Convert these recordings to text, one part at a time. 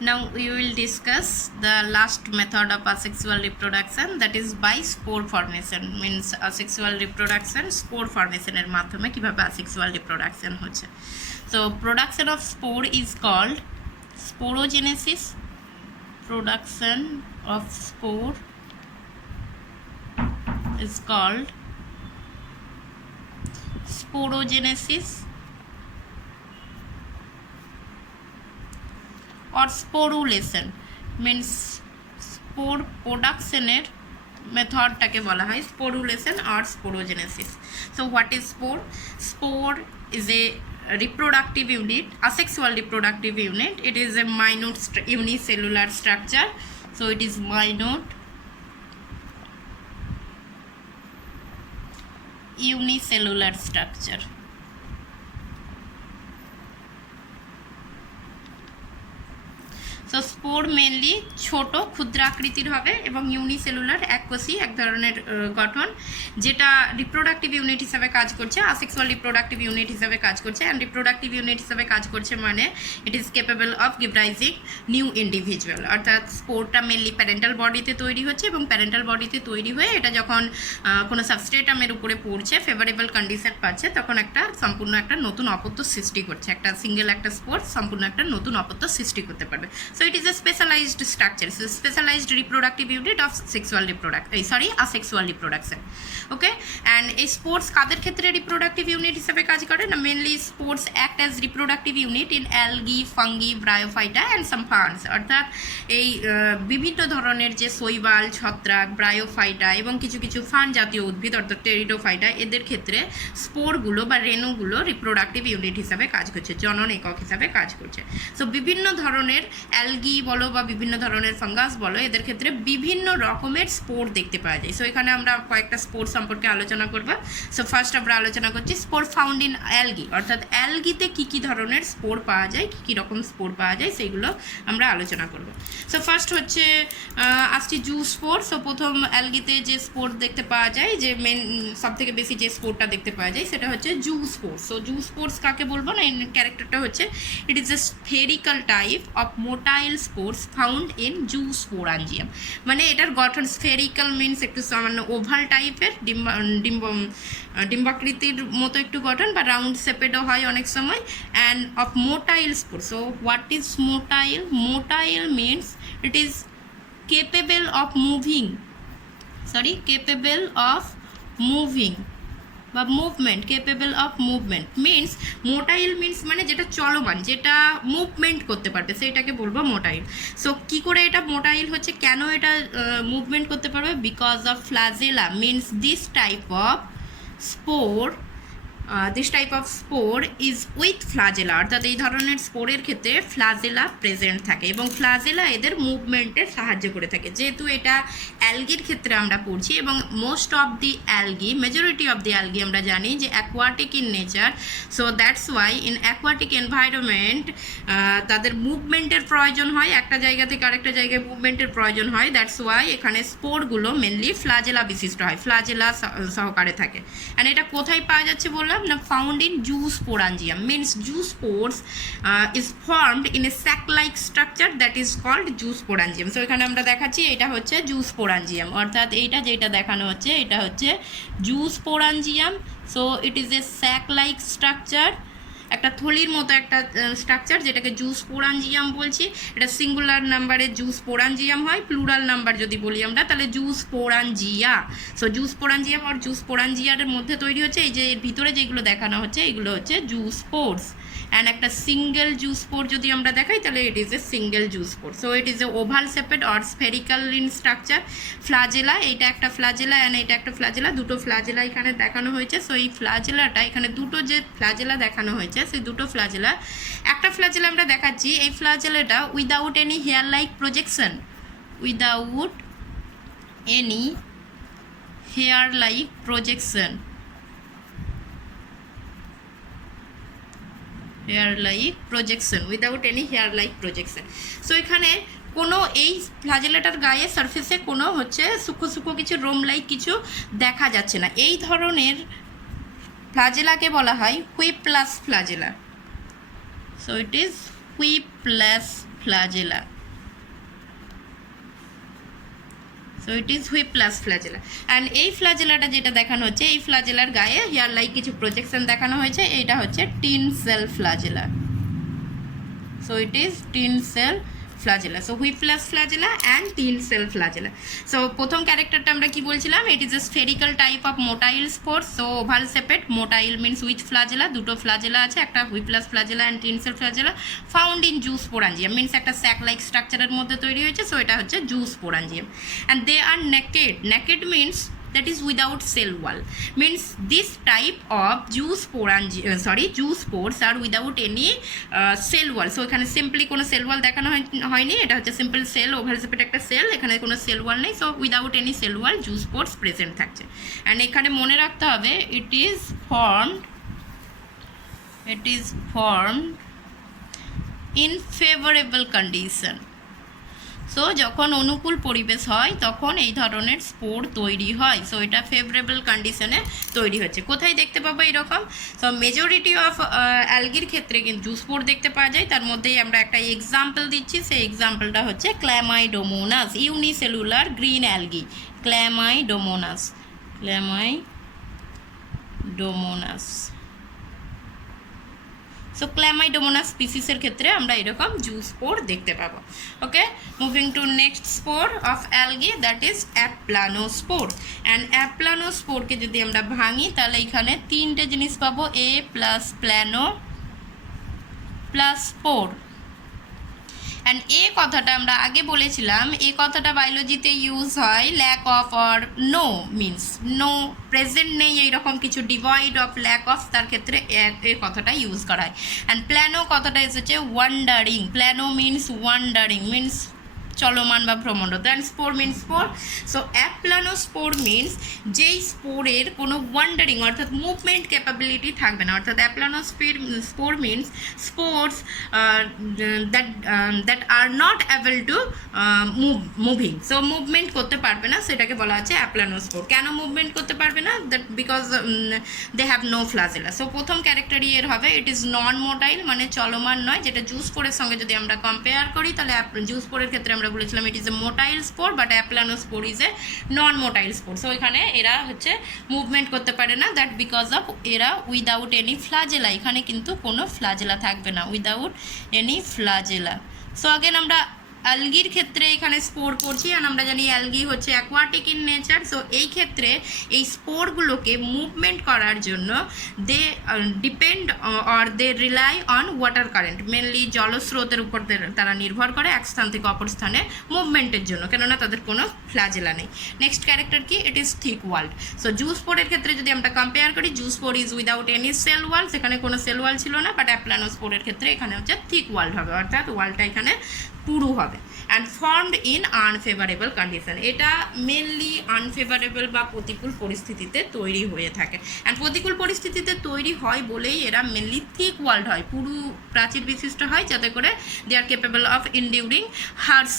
Now we will discuss the last method of asexual reproduction, that is by spore formation. Means asexual reproduction spore formation এর মাধ্যমে কিভাবে asexual reproduction হচ্ছে। So production of spore is called sporogenesis. Production of spore is called sporogenesis or sporulation. Means spore production এর মেথডটাকে বলা হয় sporulation or sporogenesis. So what is spore? Spore is a reproductive unit, asexual reproductive unit. It is a minute unicellular structure. So it is minute unicellular structure. So spore mainly ছোট ক্ষুদ্রাকৃতির হবে এবং unicellular এককোষী এক ধরনের গঠন, যেটা reproductive unit হিসাবে কাজ করছে, আসেক্সুয়াল রিপ্রোডাক্টিভ ইউনিট হিসাবে কাজ করছে। অ্যান্ড রিপ্রোডাক্টিভ ইউনিট হিসাবে কাজ করছে মানে it is capable of give rising new individual. অর্থাৎ স্পোরটা মেনলি প্যারেন্টাল বডিতে তৈরি হচ্ছে এবং প্যারেন্টাল বডিতে তৈরি হয়ে এটা যখন কোনো সাবস্ট্রেটামের উপরে পড়ছে, ফেভারেবল কন্ডিশন পাচ্ছে, তখন একটা সম্পূর্ণ একটা নতুন অপত্য সৃষ্টি করছে। একটা সিঙ্গেল একটা স্পোর সম্পূর্ণ একটা নতুন অপত্য সৃষ্টি করতে পারবে। So it is a specialized structure, so specialized reproductive unit of asexual reproduction. Okay, and a spores কাদের ক্ষেত্রে রিপ্রোডাক্টিভ ইউনিট হিসেবে কাজ করে না? Mainly spores act as reproductive unit in algae, fungi, bryophyta and some ferns. অর্থাৎ এই বিভিন্ন ধরনের যে শৈবাল, ছত্রাক, ব্রায়োফাইটা এবং কিছু কিছু ফার্ন জাতীয় উদ্ভিদ অর্থাৎ টেরিডোফাইটা, এদের ক্ষেত্রে স্পোরগুলো বা রেণুগুলো রিপ্রোডাক্টিভ ইউনিট হিসাবে কাজ করছে, জনন একক হিসাবে কাজ করছে। সো বিভিন্ন ধরনের অ্যালগি বলো বা বিভিন্ন ধরনের ফাঙ্গাস বলো, এদের ক্ষেত্রে বিভিন্ন রকমের স্পোর দেখতে পাওয়া যায়। সো এখানে আমরা কয়েকটা স্পোর সম্পর্কে আলোচনা করব। সো ফার্স্ট আমরা আলোচনা করছি স্পোর ফাউন্ড ইন অ্যালগি, অর্থাৎ অ্যালগিতে কী কী ধরনের স্পোর পাওয়া যায়, কী কী রকম স্পোর পাওয়া যায় সেইগুলো আমরা আলোচনা করব। সো ফার্স্ট হচ্ছে আসছি জু স্পোর। সো প্রথম অ্যালগিতে যে স্পোর দেখতে পাওয়া যায়, যে মেন সবথেকে বেশি যে স্পোরটা দেখতে পাওয়া যায় সেটা হচ্ছে zoospore. So zoospores কাকে বলবো না, ক্যারেক্টারটা হচ্ছে it is a spherical type of motile spores found in zoosporangium. মানে এটার গঠন স্ফেরিক্যাল মিনস একটু সামান্য ওভাল টাইপের, ডিম্বাকৃতির মতো একটু গঠন বা রাউন্ড শেপেডও হয় অনেক সময়। And of motile spore. So what is motile? Motile means it is capable of moving বা movement, capable of movement means motile means মানে যেটা চলমান, যেটা মুভমেন্ট করতে পারবে সেইটাকে বলবো মোটাইল। সো কী করে এটা মোটাইল হচ্ছে, কেন এটা মুভমেন্ট করতে পারবে? Because of flagella means this type of spore is with flagella. অর্থাৎ এই ধরনের স্পোরের ক্ষেত্রে ফ্লাজেলা প্রেজেন্ট থাকে এবং ফ্লাজেলা এদের মুভমেন্টে সাহায্য করে থাকে। যেহেতু এটা অ্যালগির ক্ষেত্রে আমরা পড়ছি এবং most of the algae, majority of the algae আমরা জানি যে aquatic in nature. So that's why in aquatic environment তাদের মুভমেন্টের প্রয়োজন হয়, একটা জায়গা থেকে আরেকটা জায়গায় মুভমেন্টের প্রয়োজন হয়। দ্যাটস ওয়াই এখানে স্পোরগুলো মেনলি ফ্লাজেলা বিশিষ্ট হয়, ফ্লাজেলা সহকারে থাকে। অ্যান্ড এটা কোথায় পাওয়া যাচ্ছে বললাম না? Found in zoosporangium means zoospores is formed in a sac like structure that is called zoosporangium. So এখানে আমরা দেখাচ্ছি এটা হচ্ছে জু স্পোরাঞ্জিয়াম, অর্থাৎ এইটা যেটা দেখানো হচ্ছে এটা হচ্ছে zoosporangium. So it is a sac like structure, একটা থলির মতো একটা স্ট্রাকচার যেটাকে জু স্পোরাঞ্জিয়াম বলছি। এটা সিঙ্গুলার নাম্বারে জু স্পোরাঞ্জিয়াম হয়, প্লুরাল নাম্বার যদি বলি আমরা তাহলে জু স্পোরাঞ্জিয়া। সো জু স্পোরাঞ্জিয়াম আর জু স্পোরাঞ্জিয়ার মধ্যে তৈরি হচ্ছে এই যে ভিতরে যেগুলো দেখানো হচ্ছে এগুলো হচ্ছে জু স্পোর্স। অ্যান্ড একটা সিঙ্গেল জু স্পোর যদি আমরা দেখাই তাহলে it is a single zoospore. So it is a oval shaped or spherical in structure. Flagella, এইটা একটা ফ্লাজেলা অ্যান্ড এটা একটা ফ্লাজেলা, দুটো ফ্লাজেলা এখানে দেখানো হয়েছে। সো এই ফ্লাজেলাটা এখানে দুটো যে ফ্লাজেলা দেখানো হয়েছে সেই দুটো ফ্লাজেলা, একটা ফ্লাজেলা আমরা দেখাচ্ছি এই ফ্লাজেলাটা without any hair like projection, without any hair like projection, hair like projection, without any hair like projection. So এখানে কোনো এই ফ্লাজেলাটার গায়ে সারফেসে কোনো হচ্ছে সূক্ষ্ম সূক্ষ্ম কিছু রোম লাইক কিছু দেখা যাচ্ছে না। এই ধরনের ফ্লাজেলাকে বলা হয় whiplash flagella. So it is whiplash flagella. So it is whiplash flagella. And এই ফ্ল্যাজেলাটা যেটা দেখানো হচ্ছে, এই ফ্ল্যাজেলার গায়ে হেয়ার লাইক কিছু প্রজেকশন দেখানো হয়েছে, এটা হচ্ছে tinsel flagella. So it is tin cell flagella. So whiplash flagella and tin cell flagella. So প্রথম ক্যারেক্টারটা আমরা কি বলছিলাম, it is a spherical type of motile spore. So oval shaped, motile means which flagella, দুটো flagella আছে, একটা whiplash flagella and tin cell flagella found in zoosporangium means একটা sac like স্ট্রাকচারের মধ্যে তৈরি হয়েছে. So এটা হচ্ছে zoosporangium and they are naked. Naked means that is without cell wall, means this type of zoospores are without any cell wall. So এখানে simply কোনো cell ওয়াল দেখানো হয়নি, এটা হচ্ছে সিম্পল সেল, ওভাল শেপের একটা সেল, এখানে কোনো সেল ওয়াল নেই. So without any cell wall zoospores present থাকছে. অ্যান্ড এখানে মনে রাখতে হবে it is formed in favourable condition. So যখন অনুকূল পরিবেশ হয় তখন এই ধরনের স্পোর তৈরি হয়. সো এটা ফেভারেবল কন্ডিশনে তৈরি হচ্ছে. কোথায় দেখতে পাবো এরকম? সো মেজরিটি অফ অ্যালগির ক্ষেত্রে কিন্তু জুস্পোর দেখতে পাওয়া যায়. তার মধ্যেই আমরা একটা এক্সাম্পল দিচ্ছি, সেই এক্সাম্পলটা হচ্ছে chlamydomonas unicellular green algae. Chlamydomonas so chlamydomonas স্পিসিসের ক্ষেত্রে আমরা এরকম জুস্পোর দেখতে পাবো. Okay, moving to next spore of algae, that is aplanospore. And অ্যাপ্লানোস্পোরকে যদি আমরা ভাঙি তাহলে এখানে তিনটে জিনিস পাবো, a plus plano plus spore. And a কথাটা আমরা আগে বলেছিলাম, এই কথাটা বায়োলজিতে ইউজ হয় lack of or no means no, present নেই এইরকম কিছু, ডিভয়েড অফ ল্যাক অফ, তার ক্ষেত্রে এই কথাটা ইউজ করা হয়. অ্যান্ড প্ল্যানো কথাটা এসেছে wandering. Plano means wandering means চলমান বা ভ্রমণরত. And spore means spore. So aplanospore means যেই স্পোরের কোনো ওয়ান্ডারিং অর্থাৎ মুভমেন্ট ক্যাপাবিলিটি থাকবে না. অর্থাৎ aplanospore means spores that are not able to moving. So movement করতে পারবে না, সেটাকে বলা হচ্ছে অ্যাপ্লানোস্পোর. কেন মুভমেন্ট করতে পারবে না? That because they have no flagella. So প্রথম ক্যারেক্টারই এর হবে ইট ইজ নন মোটাইল, মানে চলমান নয়, যেটা জুস্পোরের সঙ্গে যদি আমরা কম্পেয়ার করি তাহলে জুস্পোরের ক্ষেত্রে আমরা বলেছিলাম it is A motile spore, but aplanospore is a non motile spore. So এখানে এরা হচ্ছে মুভমেন্ট করতে পারে না, দ্যাট বিকজ অফ এরা উইদাউট এনি ফ্লাজেলা. এখানে কিন্তু কোনো ফ্লাজেলা থাকবে না, without any flagella. So again আমরা অ্যালগির ক্ষেত্রে এখানে স্পোর পড়ছি, আর আমরা জানি অ্যালগি হচ্ছে অ্যাকোয়াটিক ইন নেচার. সো এই ক্ষেত্রে এই স্পোরগুলোকে মুভমেন্ট করার জন্য they depend or they rely on water current, mainly জলস্রোতের উপর তারা নির্ভর করে এক স্থান থেকে অপর স্থানে মুভমেন্টের জন্য, কেননা তাদের কোনো ফ্লাজেলা নেই. নেক্সট ক্যারেক্টার কি? It is thick walled. So জুস্পোরের ক্ষেত্রে যদি আমরা কম্পেয়ার করি, zoospore is without any cell wall, সেখানে কোনো সেল ওয়াল ছিল না, বাট অ্যাপ্লানোস্পোরের ক্ষেত্রে এখানে হচ্ছে থিক ওয়াল্ড হবে, অর্থাৎ ওয়ালটা এখানে পুরু হবে. And formed in unfavourable condition. এটা মেনলি আনফেভারেবল বা প্রতিকূল পরিস্থিতিতে তৈরি হয়ে থাকে. অ্যান্ড প্রতিকূল পরিস্থিতিতে তৈরি হয় বলেই এরা মেনলি থিক ওয়াল্ড হয়, পুরু প্রাচীর বিশিষ্ট হয়, যাতে করে they are capable of enduring harsh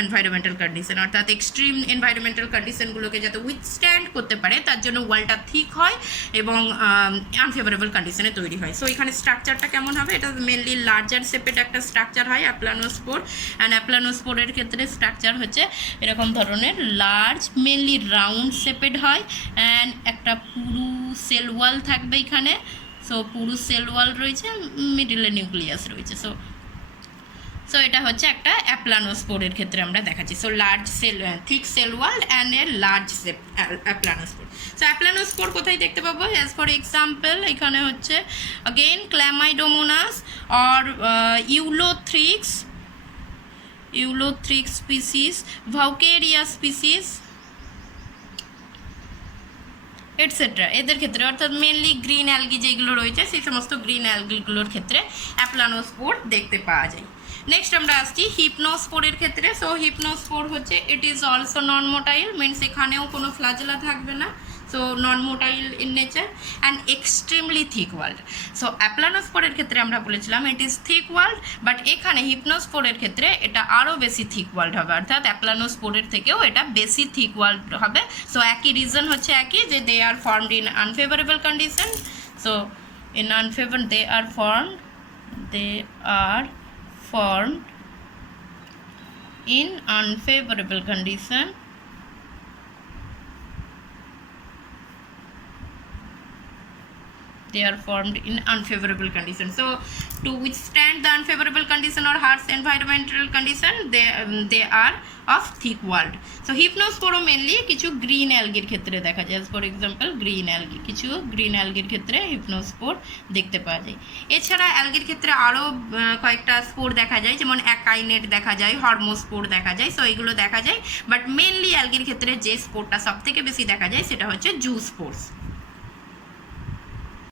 environmental condition, অর্থাৎ এক্সট্রিম এনভায়রনমেন্টাল কন্ডিশনগুলোকে যাতে উইথস্ট্যান্ড করতে পারে তার জন্য ওয়ালটা থিক হয় এবং আনফেভারেবল কন্ডিশনে তৈরি হয়. সো এখানে স্ট্রাকচারটা কেমন হবে? এটা মেনলি লার্জার শেপেড একটা স্ট্রাকচার হয় অ্যাপ্লানোস্পোর. অ্যান্ড অ্যাপ্লানোস্পোরের ক্ষেত্রে স্ট্রাকচার হচ্ছে এরকম ধরনের লার্জ, মেনলি রাউন্ড শেপেড হয়. অ্যান্ড একটা পুরু সেল ওয়াল থাকবে এখানে. সো পুরু সেল ওয়াল রয়েছে, মিডিলে নিউক্লিয়াস রয়েছে. সো এটা হচ্ছে একটা অ্যাপ্লানোস্পোরের ক্ষেত্রে আমরা দেখাচ্ছি. So large cell, thick cell wall and a large shape aplanospore. So aplanospore কোথায় দেখতে পাবো? অ্যাজ ফর এক্সাম্পল এখানে হচ্ছে again chlamydomonas or ulothrix species, vaucheria species etcetera, এদের ক্ষেত্রে অর্থাৎ মেনলি গ্রিন অ্যালগি যেগুলো রয়েছে সেই সমস্ত গ্রিন অ্যালগিগুলোর ক্ষেত্রে অ্যাপ্লানোস্পোর দেখতে পাওয়া যায়. নেক্সট আমরা আসছি হিপনোস্পোরের ক্ষেত্রে. সো হিপনোস্পোর হচ্ছে it is also non motile, means এখানেও কোনো ফ্লাজেলা থাকবে না. So non motile in nature and extremely thick walled. So অ্যাপ্লানোস্পোরের ক্ষেত্রে আমরা বলেছিলাম it is thick walled, but এখানে হিপনোস্পোরের ক্ষেত্রে এটা আরও বেশি থিক ওয়াল্ড হবে, অর্থাৎ অ্যাপ্লানোস্পোরের থেকেও এটা বেশি থিক ওয়াল্ড হবে. সো একই রিজন হচ্ছে একই, যে they are formed in unfavourable condition. So in unfavour they are formed they are formed in unfavorable condition they are formed in unfavorable conditions. So to withstand the unfavorable condition or harsh environmental condition, they are of thick walled. So hypnospore mainly কিছু green অ্যালগির ক্ষেত্রে দেখা যায়, for example green algae, কিছু green অ্যালগির ক্ষেত্রে হিপনোস্পোর দেখতে পাওয়া যায়। এছাড়া অ্যালগির ক্ষেত্রে আরও কয়েকটা স্পোর দেখা যায়, যেমন অ্যাকাইনেট দেখা যায়, হরমোস্পোর দেখা যায়, সো এগুলো দেখা যায়। বাট মেনলি অ্যালগির ক্ষেত্রে যে স্পোরটা সব থেকে বেশি দেখা যায় সেটা হচ্ছে জু স্পোর্স।